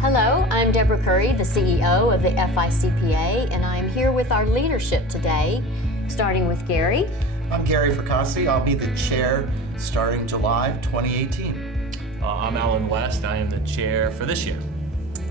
Hello, I'm Deborah Curry, the CEO of the FICPA, and I'm here with our leadership today, starting with Gary. I'm Gary Fracassi. I'll be the chair starting July of 2018. I'm Alan West. I am the chair for this year.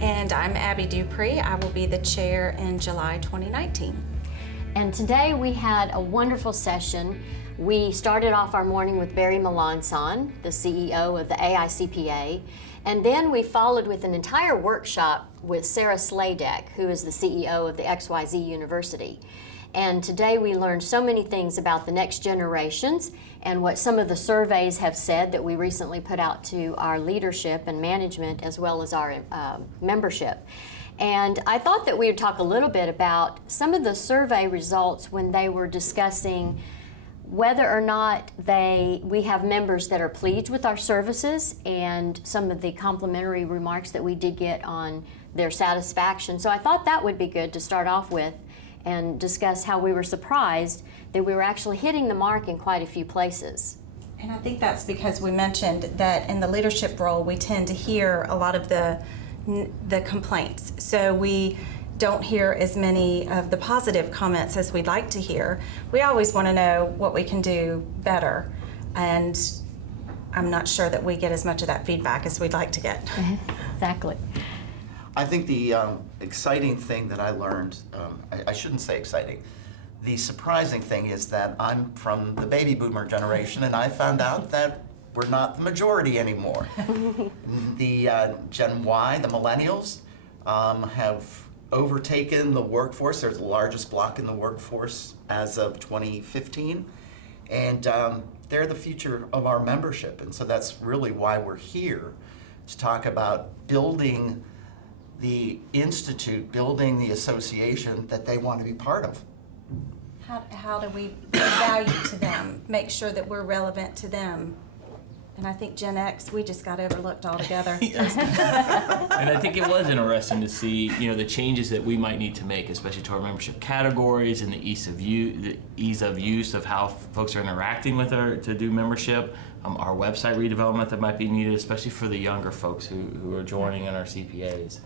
And I'm Abby Dupree. I will be the chair in July 2019. And today we had a wonderful session. We started off our morning with Barry Melanson, the CEO of the AICPA, and then we followed with an entire workshop with Sarah Sladek, who is the CEO of the XYZ University. And today we learned so many things about the next generations and what some of the surveys have said that we recently put out to our leadership and management as well as our membership. And I thought that we would talk a little bit about some of the survey results when they were discussing whether or not we have members that are pleased with our services and some of the complimentary remarks that we did get on their satisfaction. So I thought that would be good to start off with and discuss how we were surprised that we were actually hitting the mark in quite a few places. And I think that's because we mentioned that in the leadership role we tend to hear a lot of the complaints. So we don't hear as many of the positive comments as we'd like to hear. We always want to know what we can do better, and I'm not sure that we get as much of that feedback as we'd like to get. Exactly. I think the exciting thing that I learned, I shouldn't say exciting, the surprising thing is that I'm from the baby boomer generation, and I found out that we're not the majority anymore. The Gen Y, the millennials, have overtaken the workforce. They're the largest block in the workforce as of 2015, and they're the future of our membership. And so that's really why we're here, to talk about building the institute, building the association that they want to be part of. How do we bring value to them, make sure that we're relevant to them? And I think Gen X, we just got overlooked altogether. And I think it was interesting to see, the changes that we might need to make, especially to our membership categories and the ease of use of how folks are interacting with to do membership, our website redevelopment that might be needed, especially for the younger folks who are joining in our CPAs.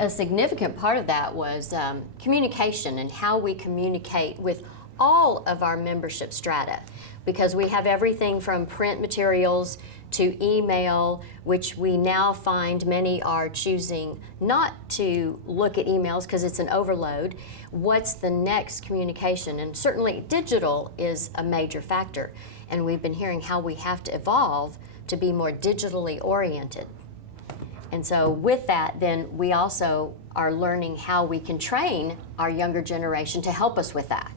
A significant part of that was communication and how we communicate with all of our membership strata, because we have everything from print materials to email, which we now find many are choosing not to look at emails because it's an overload. What's the next communication? And certainly digital is a major factor, and we've been hearing how we have to evolve to be more digitally oriented. And so with that, then we also are learning how we can train our younger generation to help us with that.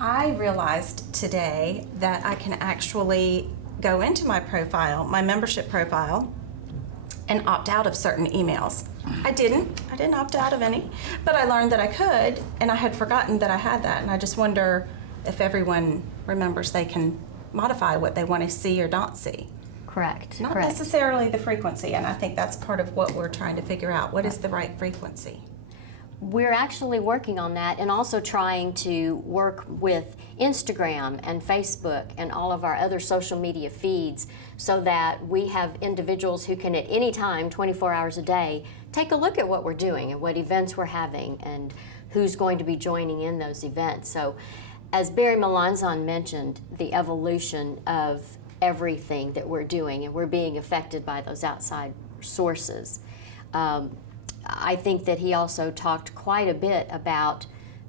I realized today that I can actually go into my profile, my membership profile, and opt out of certain emails. I didn't opt out of any, but I learned that I could, and I had forgotten that I had that, and I just wonder if everyone remembers they can modify what they want to see or not see. Correct. Not Correct. necessarily the frequency, and I think that's part of what we're trying to figure out. What is the right frequency? We're actually working on that, and also trying to work with Instagram and Facebook and all of our other social media feeds so that we have individuals who can at any time, 24 hours a day, take a look at what we're doing and what events we're having and who's going to be joining in those events. So as Barry Melanson mentioned, the evolution of everything that we're doing, and we're being affected by those outside sources. I think that he also talked quite a bit about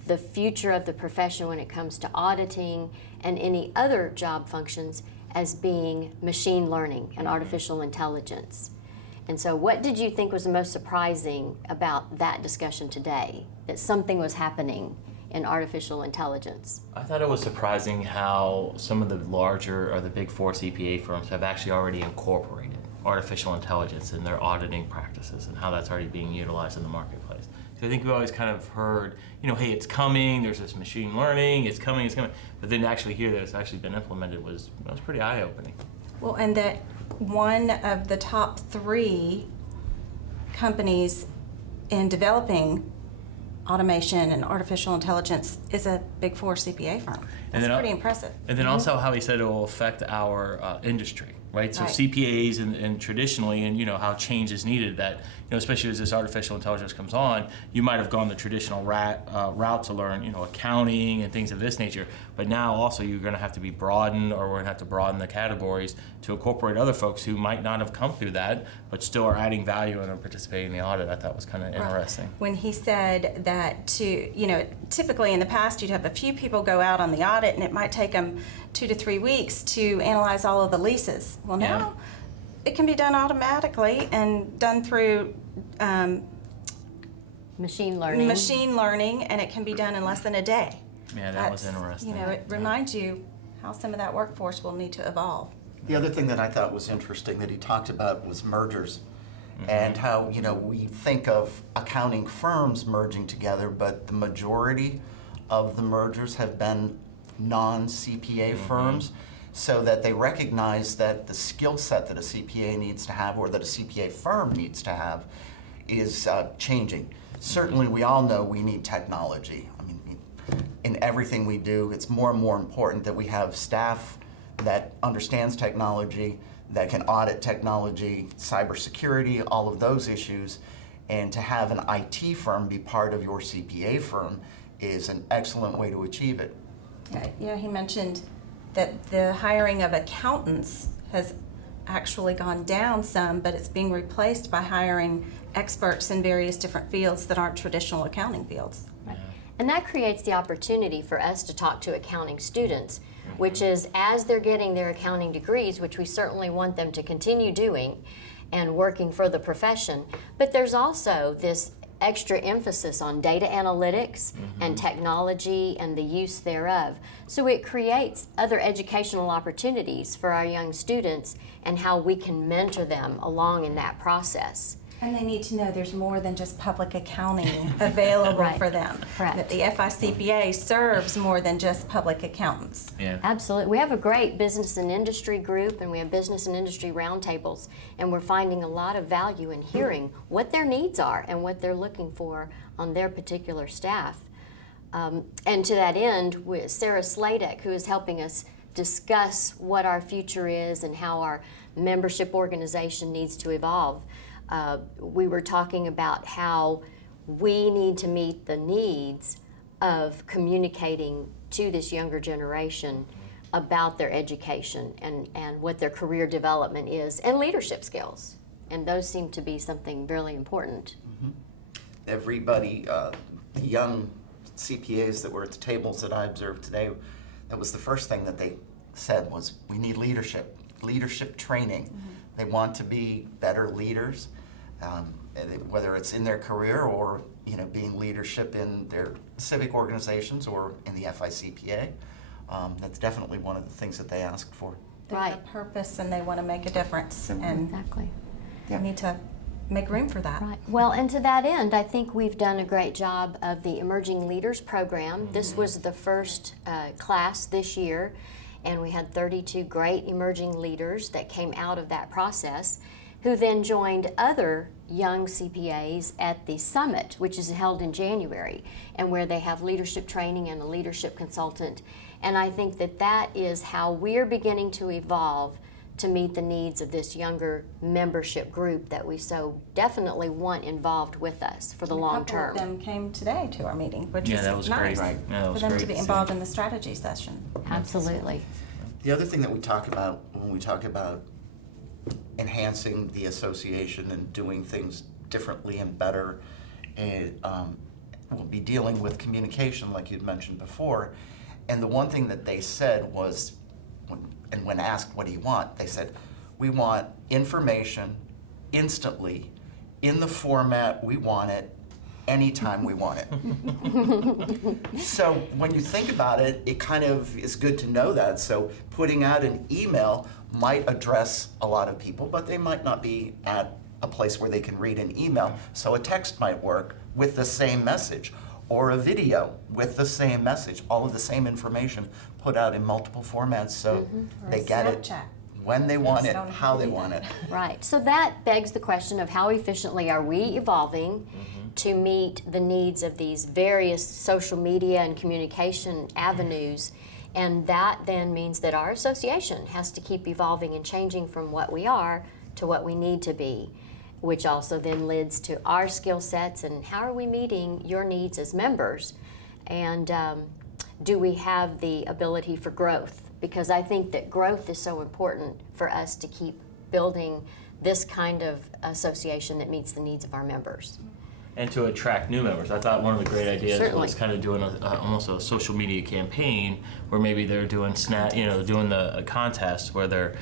the future of the profession when it comes to auditing and any other job functions as being machine learning and artificial intelligence. And so what did you think was the most surprising about that discussion today, that something was happening in artificial intelligence? I thought it was surprising how some of the larger or the big four CPA firms have actually already incorporated artificial intelligence in their auditing practices and how that's already being utilized in the marketplace. So I think we always kind of heard, hey, it's coming, there's this machine learning, it's coming, but then to actually hear that it's actually been implemented was pretty eye-opening. Well, and that one of the top 3 companies in developing automation and artificial intelligence is a big 4 CPA firm. That's pretty impressive. And then also how he said it will affect our industry. right? So Right. CPAs and traditionally, and how change is needed, that especially as this artificial intelligence comes on, you might have gone the traditional route to learn accounting and things of this nature, but now also you're going to have to be broadened, or we're going to have to broaden the categories to incorporate other folks who might not have come through that but still are adding value and are participating in the audit. I thought was kind of interesting. When he said that typically in the past you'd have a few people go out on the audit and it might take them 2 to 3 weeks to analyze all of the leases. Well, now it can be done automatically and done through Machine learning. and it can be done in less than a day. Yeah, that was interesting. It reminds you how some of that workforce will need to evolve. The other thing that I thought was interesting that he talked about was mergers, and how we think of accounting firms merging together, but the majority of the mergers have been non-CPA firms, so that they recognize that the skill set that a CPA needs to have, or that a CPA firm needs to have, is changing. Certainly, we all know we need technology. I mean, in everything we do, it's more and more important that we have staff that understands technology, that can audit technology, cybersecurity, all of those issues. And to have an IT firm be part of your CPA firm is an excellent way to achieve it. Yeah, he mentioned that the hiring of accountants has actually gone down some, but it's being replaced by hiring experts in various different fields that aren't traditional accounting fields. And that creates the opportunity for us to talk to accounting students, which is as they're getting their accounting degrees, which we certainly want them to continue doing and working for the profession, but there's also this extra emphasis on data analytics and technology and the use thereof. So it creates other educational opportunities for our young students and how we can mentor them along in that process. And they need to know there's more than just public accounting available Right. for them. Correct. That the FICPA serves more than just public accountants. Yeah. Absolutely. We have a great business and industry group, and we have business and industry roundtables, and we're finding a lot of value in hearing what their needs are and what they're looking for on their particular staff. And to that end, with Sarah Sladek, who is helping us discuss what our future is and how our membership organization needs to evolve. We were talking about how we need to meet the needs of communicating to this younger generation about their education and what their career development is, and leadership skills. And those seem to be something really important. Everybody, the young CPAs that were at the tables that I observed today, that was the first thing that they said was, we need leadership training. They want to be better leaders. Whether it's in their career or being leadership in their civic organizations or in the FICPA, that's definitely one of the things that they asked for. They Right. have a purpose and they want to make a difference, and Exactly. we need to make room for that. Right. Well, and to that end, I think we've done a great job of the Emerging Leaders Program. This was the first class this year, and we had 32 great emerging leaders that came out of that process, who then joined other young CPAs at the summit, which is held in January, and where they have leadership training and a leadership consultant. And I think that that is how we're beginning to evolve to meet the needs of this younger membership group that we so definitely want involved with us for the long A couple term. of them came today to our meeting, which Yeah, was that was nice great. Right. Yeah, that for was them great to be to see. involved in the strategy session. Absolutely. The other thing that we talk about when we talk about enhancing the association and doing things differently and better, and we'll be dealing with communication like you'd mentioned before. And the one thing that they said was, when asked what do you want, they said, we want information instantly in the format we want it, anytime we want it. So when you think about it, it kind of is good to know that. So putting out an email might address a lot of people, but they might not be at a place where they can read an email. So a text might work with the same message, or a video with the same message, all of the same information put out in multiple formats, so Or they a get it Snapchat. when they want it, don't have how to they do want that. it. Right. So that begs the question of how efficiently are we evolving to meet the needs of these various social media and communication avenues And that then means that our association has to keep evolving and changing from what we are to what we need to be, which also then leads to our skill sets and how are we meeting your needs as members, and do we have the ability for growth? Because I think that growth is so important for us to keep building this kind of association that meets the needs of our members. And to attract new members. I thought one of the great ideas Certainly. was kind of doing almost a social media campaign where maybe they're doing doing the contest where they're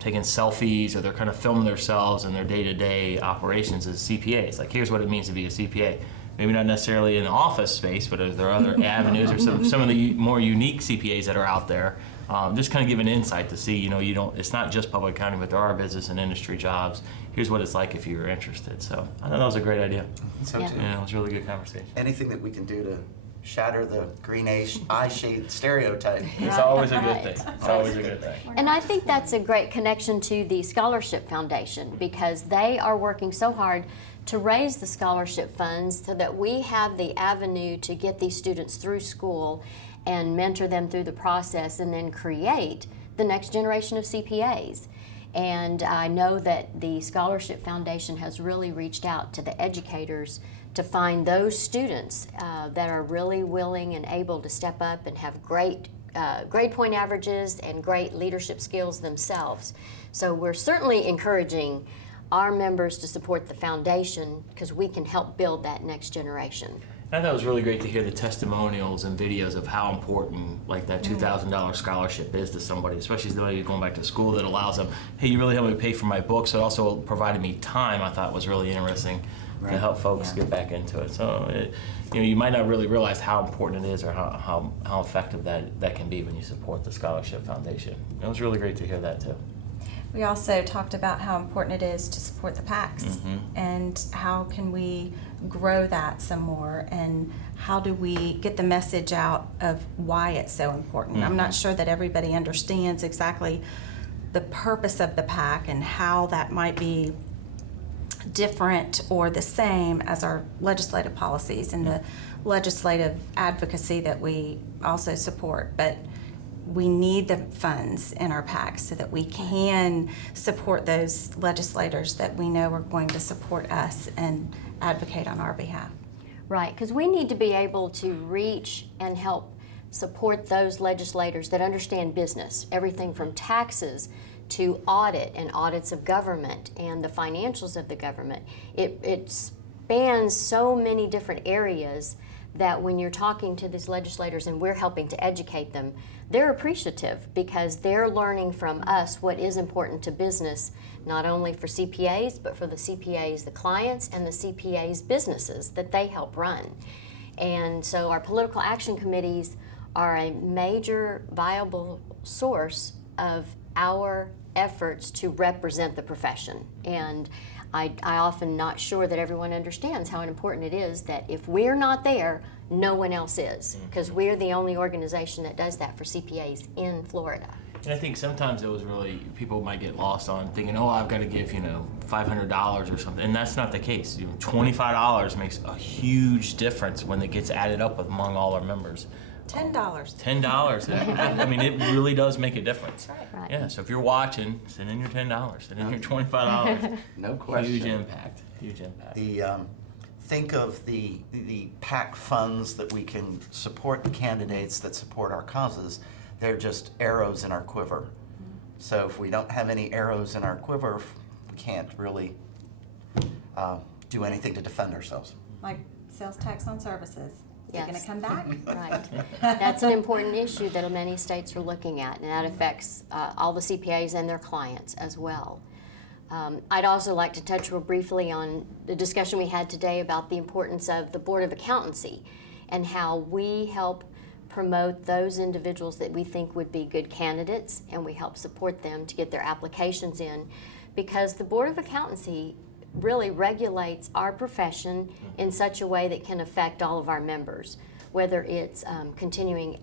taking selfies, or they're kind of filming themselves and their day-to-day operations as CPAs. Like, here's what it means to be a CPA. Maybe not necessarily in the office space, but are there other avenues or some of the more unique CPAs that are out there? Just kind of give an insight to see, it's not just public accounting, but there are business and industry jobs. Here's what it's like if you're interested. So I thought that was a great idea. So Yeah. too. Yeah, it was a really good conversation. Anything that we can do to shatter the green eye shade stereotype. It's always a good Right. thing. It's always a good thing. And I think that's a great connection to the Scholarship Foundation, because they are working so hard to raise the scholarship funds so that we have the avenue to get these students through school and mentor them through the process and then create the next generation of CPAs. And I know that the Scholarship Foundation has really reached out to the educators to find those students that are really willing and able to step up and have great grade point averages and great leadership skills themselves. So we're certainly encouraging our members to support the foundation because we can help build that next generation. I thought it was really great to hear the testimonials and videos of how important like that $2,000 scholarship is to somebody, especially somebody going back to school, that allows them, hey, you really helped me pay for my books. It also provided me time. I thought was really interesting to help folks get back into it. So you might not really realize how important it is or how effective that can be when you support the Scholarship Foundation. It was really great to hear that too. We also talked about how important it is to support the PACs and how can we grow that some more, and how do we get the message out of why it's so important. I'm not sure that everybody understands exactly the purpose of the PAC and how that might be different or the same as our legislative policies and the legislative advocacy that we also support. But we need the funds in our PACs so that we can support those legislators that we know are going to support us and advocate on our behalf. Right, because we need to be able to reach and help support those legislators that understand business, everything from taxes to audit and audits of government and the financials of the government. It spans so many different areas that when you're talking to these legislators and we're helping to educate them, they're appreciative because they're learning from us what is important to business, not only for CPAs, but for the CPAs, the clients, and the CPAs' businesses that they help run. And so our political action committees are a major viable source of our efforts to represent the profession. And I often not sure that everyone understands how important it is that if we're not there, no one else is, because we're the only organization that does that for CPAs in Florida. And I think sometimes it was really, people might get lost on thinking, oh, I've got to give, $500 or something. And that's not the case. $25 makes a huge difference when it gets added up among all our members. $10. $10. I mean, it really does make a difference. Right. Yeah, so if you're watching, send in your $10, send in your $25. No question. Huge impact, huge impact. Think of the PAC funds that we can support the candidates that support our causes. They're just arrows in our quiver. So if we don't have any arrows in our quiver, we can't really do anything to defend ourselves. Like sales tax on services. Is it going Yes. to come back? Right. That's an important issue that many states are looking at, and that affects all the CPAs and their clients as well. I'd also like to touch real briefly on the discussion we had today about the importance of the Board of Accountancy and how we help promote those individuals that we think would be good candidates, and we help support them to get their applications in, because the Board of Accountancy really regulates our profession in such a way that can affect all of our members, whether it's continuing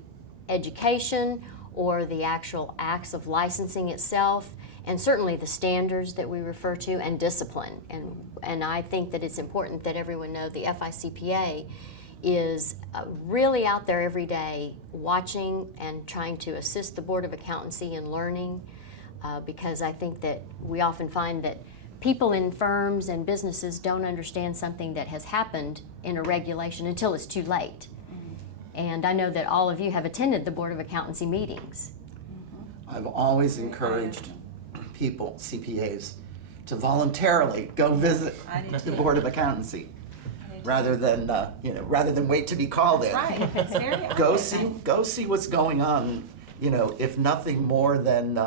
education or the actual acts of licensing itself, and certainly the standards that we refer to, and discipline. And I think that it's important that everyone know the FICPA is really out there every day watching and trying to assist the Board of Accountancy in learning, because I think that we often find that people in firms and businesses don't understand something that has happened in a regulation until it's too late. And I know that all of you have attended the Board of Accountancy meetings. I've always encouraged people, CPAs, to voluntarily go visit I do the too. Board of Accountancy rather than rather than wait to be called in. Right, it's very Go eye-opening. go see what's going on. If nothing more than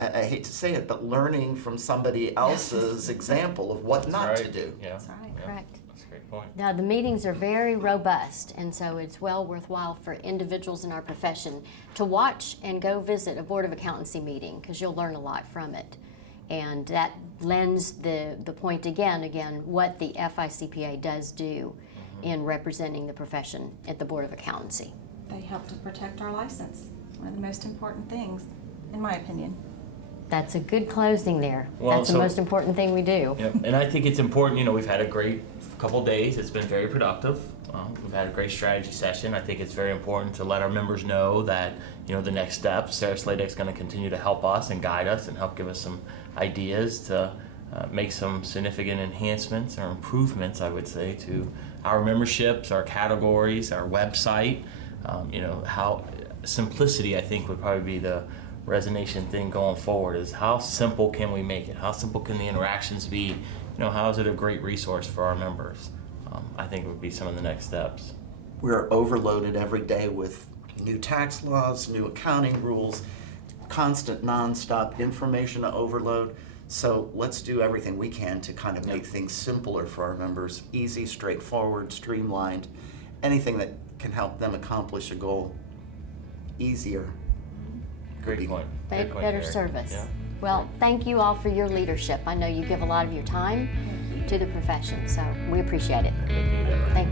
I hate to say it, but learning from somebody else's example of what not to Right. do. Yeah. That's right. Yeah. Correct. That's a great point. Now, the meetings are very robust, and so it's well worthwhile for individuals in our profession to watch and go visit a Board of Accountancy meeting, because you'll learn a lot from it. And that lends the point again, what the FICPA does do in representing the profession at the Board of Accountancy. They help to protect our license, one of the most important things, in my opinion. That's a good closing there. Well, That's the so- most important thing we do. Yep. And I think it's important, we've had a great couple days. It's been very productive. We've had a great strategy session. I think it's very important to let our members know that, the next steps, Sarah Sladek's going to continue to help us and guide us and help give us some ideas to make some significant enhancements or improvements, I would say, to our memberships, our categories, our website. How simplicity, I think, would probably be the resonation thing going forward, is how simple can we make it? How simple can the interactions be? How is it a great resource for our members? I think would be some of the next steps. We're overloaded every day with new tax laws, new accounting rules, constant nonstop information overload. So let's do everything we can to kind of make things simpler for our members, easy, straightforward, streamlined, anything that can help them accomplish a goal easier. Great point. Great point, Better Gary. service. Yeah. Well, thank you all for your leadership. I know you give a lot of your time to the profession, so we appreciate it. Thank you, Deborah. Thank